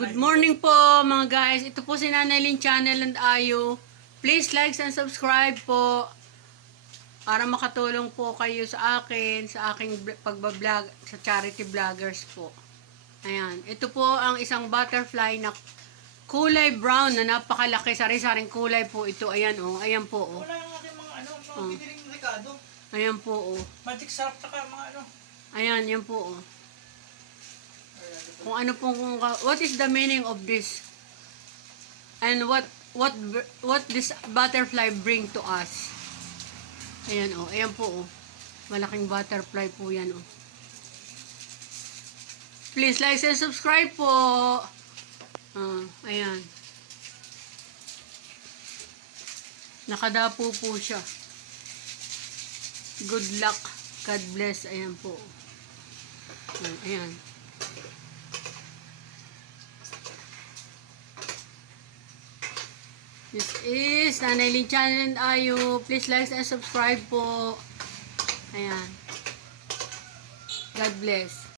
Good morning po mga guys. Ito po si Nanay Lynn Channel and Ayo. Please like and subscribe po para makatulong po kayo sa akin, sa aking pagbablog, sa charity vloggers po. Ayan. Ito po ang isang butterfly na kulay brown na napakalaki. Sari-saring kulay po ito. Ayan o. Ayan po o. Wala yung aking mga mga biniling Ricardo. Ayan po o. Magic sarap saka mga Ayan, yan po o. Kung ano pong what is the meaning of this and what this butterfly bring to us. Ayan oh, ayan po oh. Malaking butterfly po yan oh. Please like and subscribe po. Ayan. Nakadapo po siya. Good luck. God bless. Ayan po. Ayan. This is Nanay Lynn Channel and Ayo. Please like and subscribe po. Ayan. God bless.